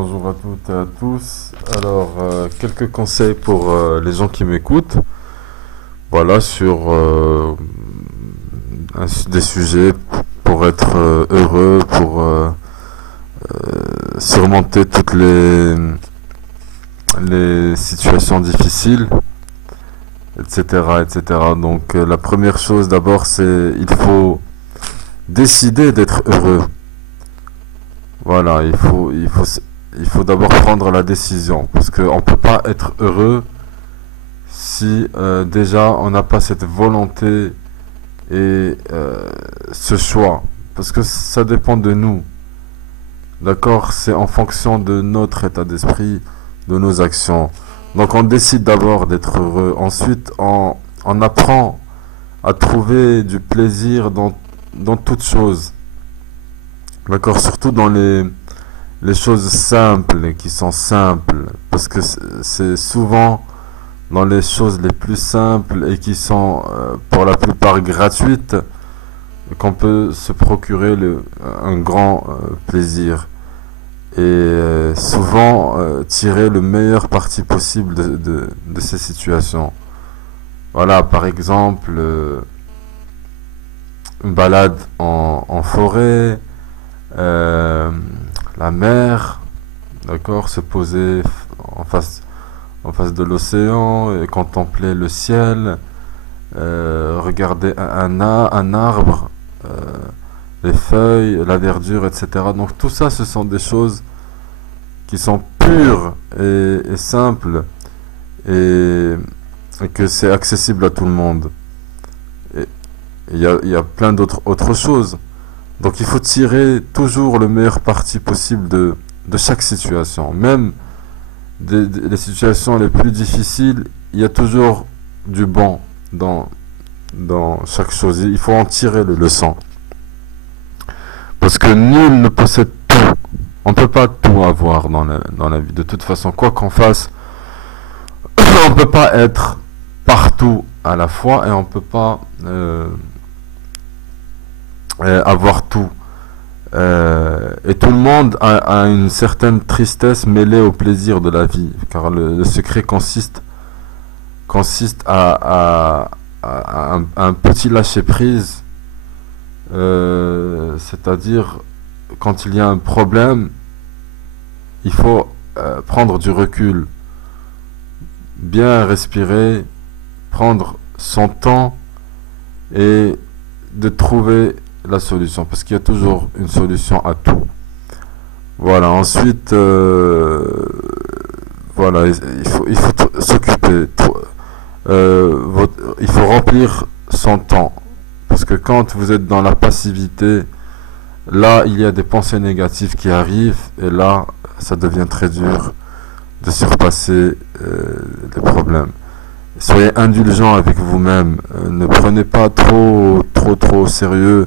Bonjour à toutes et à tous. Alors, quelques conseils pour les gens qui m'écoutent. Voilà, sur des sujets pour être heureux, pour surmonter toutes les situations difficiles, etc., etc. Donc, la première chose d'abord, c'est il faut décider d'être heureux. Voilà, il faut d'abord prendre la décision parce qu'on ne peut pas être heureux si déjà on n'a pas cette volonté et ce choix. Parce que ça dépend de nous. D'accord? C'est en fonction de notre état d'esprit, de nos actions. Donc on décide d'abord d'être heureux. Ensuite, on apprend à trouver du plaisir dans toute chose. D'accord? Surtout dans les choses simples et qui sont simples. Parce que c'est souvent dans les choses les plus simples et qui sont pour la plupart gratuites qu'on peut se procurer un grand plaisir. Et souvent tirer le meilleur parti possible de ces situations. Voilà, par exemple, une balade en forêt, la mer, d'accord, se poser en face de l'océan et contempler le ciel, regarder un arbre, les feuilles, la verdure, etc. Donc tout ça, ce sont des choses qui sont pures et simples et que c'est accessible à tout le monde. Et il y a plein autres choses. Donc il faut tirer toujours le meilleur parti possible de chaque situation. Même les situations les plus difficiles, il y a toujours du bon dans chaque chose. Il faut en tirer les leçons. Parce que nul ne possède tout. On ne peut pas tout avoir dans la vie. De toute façon, quoi qu'on fasse, on ne peut pas être partout à la fois et on ne peut pas avoir tout. Et tout le monde a une certaine tristesse mêlée au plaisir de la vie. Car le secret consiste à un petit lâcher-prise. C'est-à-dire, quand il y a un problème, il faut prendre du recul, bien respirer, prendre son temps et de trouver la solution, parce qu'il y a toujours une solution à tout. Voilà, ensuite, voilà, il faut s'occuper, il faut remplir son temps. Parce que quand vous êtes dans la passivité, là, il y a des pensées négatives qui arrivent, et là, ça devient très dur de surpasser les problèmes. Soyez indulgent avec vous-même. Ne prenez pas trop au sérieux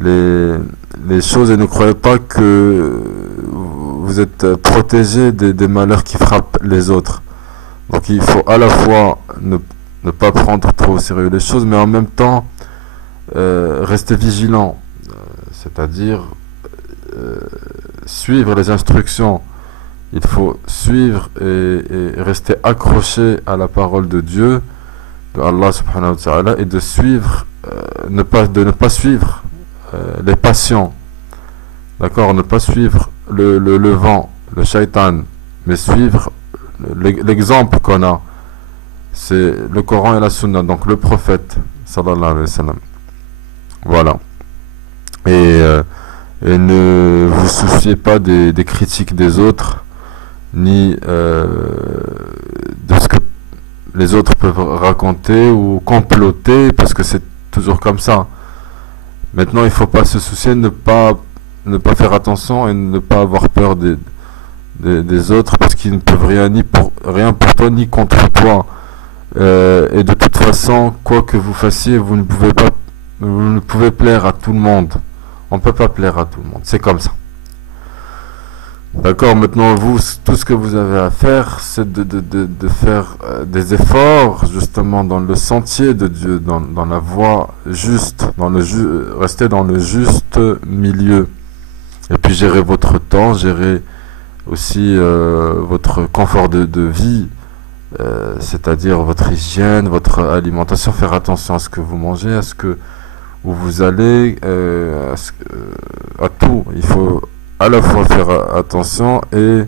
les choses et ne croyez pas que vous êtes protégé des malheurs qui frappent les autres. Donc il faut à la fois ne pas prendre trop au sérieux les choses, mais en même temps rester vigilant, c'est-à-dire suivre les instructions. Il faut suivre et rester accroché à la parole de Dieu, de Allah subhanahu wa ta'ala, et de suivre, de ne pas suivre les passions, d'accord, ne pas suivre le vent, le shaitan, mais suivre l'exemple qu'on a, c'est le Coran et la Sunna, donc le prophète sallallahu alayhi wa sallam. Voilà. Et ne vous souciez pas des critiques des autres, ni de ce que les autres peuvent raconter ou comploter, parce que c'est toujours comme ça. Maintenant, il ne faut pas se soucier, ne pas faire attention et ne pas avoir peur des autres, parce qu'ils ne peuvent rien pour toi ni contre toi. Et de toute façon, quoi que vous fassiez, vous ne pouvez plaire à tout le monde. On ne peut pas plaire à tout le monde. C'est comme ça. D'accord, maintenant vous, tout ce que vous avez à faire, c'est de faire des efforts justement dans le sentier de Dieu, dans la voie juste, rester dans le juste milieu. Et puis gérer votre temps, gérer aussi votre confort de vie, c'est-à-dire votre hygiène, votre alimentation, faire attention à ce que vous mangez, à ce que où vous allez, à tout. Il faut à la fois faire attention et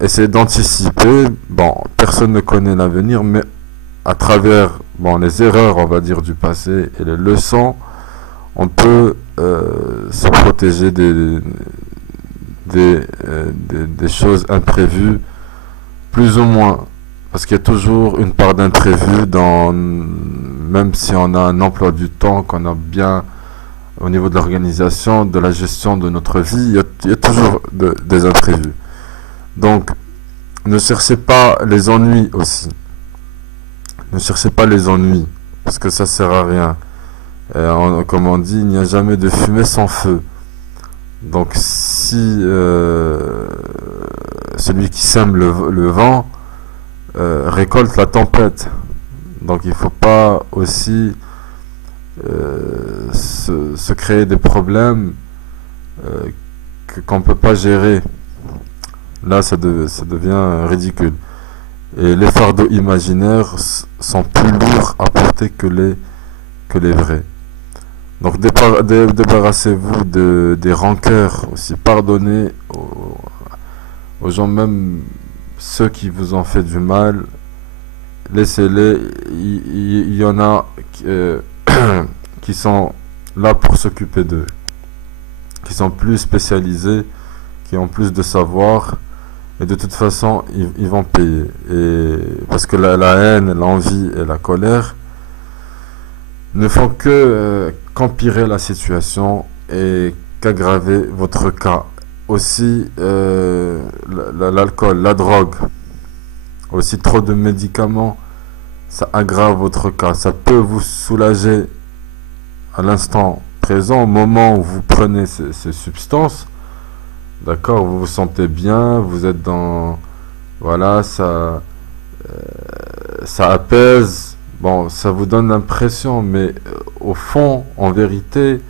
essayer d'anticiper. Bon, personne ne connaît l'avenir, mais à travers les erreurs, on va dire, du passé et les leçons, on peut se protéger des choses imprévues, plus ou moins. Parce qu'il y a toujours une part d'imprévu même si on a un emploi du temps, qu'on a bien au niveau de l'organisation, de la gestion de notre vie, il y a toujours des imprévus. Donc, ne cherchez pas les ennuis aussi. Ne cherchez pas les ennuis, parce que ça sert à rien. Comme on dit, il n'y a jamais de fumée sans feu. Donc, si celui qui sème le vent récolte la tempête. Donc, il ne faut pas aussi se créer des problèmes qu'on ne peut pas gérer. Là, ça devient ridicule. Et les fardeaux imaginaires sont plus lourds à porter que les vrais. Donc débarrassez-vous des rancœurs aussi. Pardonnez aux gens, même ceux qui vous ont fait du mal. Laissez-les. Il y en a qui sont là pour s'occuper d'eux, qui sont plus spécialisés, qui ont plus de savoir. Et de toute façon, ils vont payer. Parce que la haine, l'envie et la colère ne font qu'empirer la situation et qu'aggraver votre cas. Aussi, l'alcool, la drogue, aussi trop de médicaments, ça aggrave votre cas. Ça peut vous soulager à l'instant présent, au moment où vous prenez ces substances. D'accord, vous vous sentez bien, vous êtes dans... Voilà, ça apaise. Bon, ça vous donne l'impression, mais au fond, en vérité,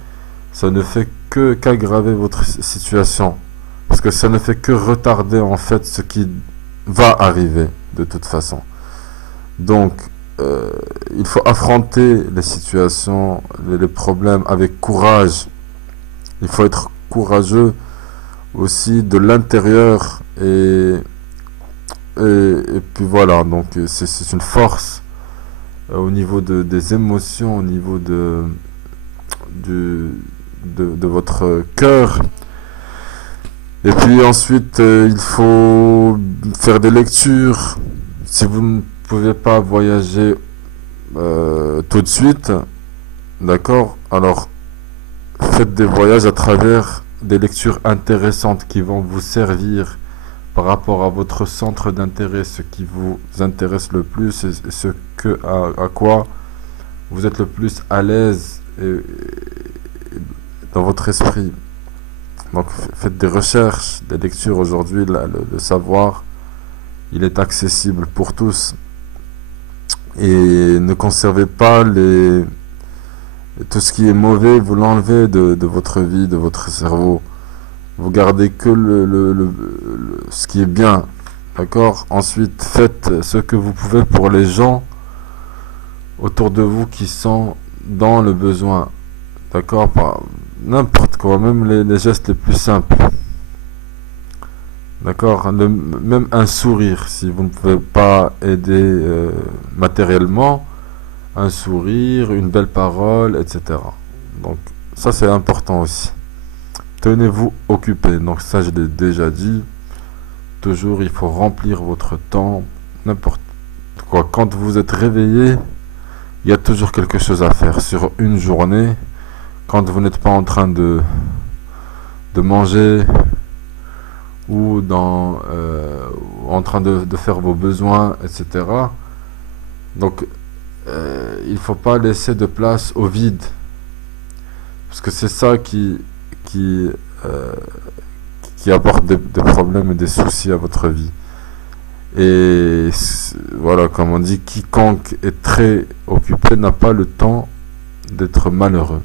ça ne fait qu'aggraver votre situation. Parce que ça ne fait que retarder, en fait, ce qui va arriver, de toute façon. Donc, il faut affronter les situations, les problèmes avec courage. Il faut être courageux aussi de l'intérieur et puis voilà, donc c'est une force au niveau des émotions, au niveau de votre cœur. Et puis ensuite il faut faire des lectures. Si vous ne pouvez pas voyager tout de suite, d'accord, alors faites des voyages à travers des lectures intéressantes qui vont vous servir par rapport à votre centre d'intérêt, ce qui vous intéresse le plus et à quoi vous êtes le plus à l'aise dans votre esprit. Donc faites des recherches, des lectures. Aujourd'hui, le savoir, il est accessible pour tous. Et ne conservez pas tout ce qui est mauvais, vous l'enlevez de votre vie, de votre cerveau. Vous gardez que ce qui est bien. D'accord? Ensuite, faites ce que vous pouvez pour les gens autour de vous qui sont dans le besoin. D'accord? N'importe quoi, même les gestes les plus simples. D'accord? Même un sourire, si vous ne pouvez pas aider matériellement, un sourire, une belle parole, etc. Donc ça c'est important aussi. Tenez-vous occupé. Donc ça je l'ai déjà dit. Toujours il faut remplir votre temps. N'importe quoi. Quand vous êtes réveillé, il y a toujours quelque chose à faire sur une journée. Quand vous n'êtes pas en train de manger ou en train de faire vos besoins, etc. Donc il ne faut pas laisser de place au vide, parce que c'est ça qui apporte des problèmes et des soucis à votre vie. Et voilà, comme on dit, quiconque est très occupé n'a pas le temps d'être malheureux.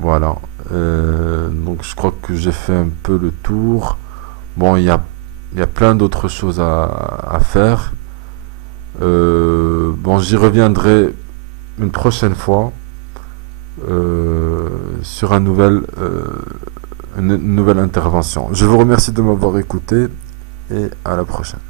Voilà, donc je crois que j'ai fait un peu le tour Bon, il y a plein d'autres choses à faire. Bon, j'y reviendrai une prochaine fois sur une nouvelle intervention. Je vous remercie de m'avoir écouté et à la prochaine.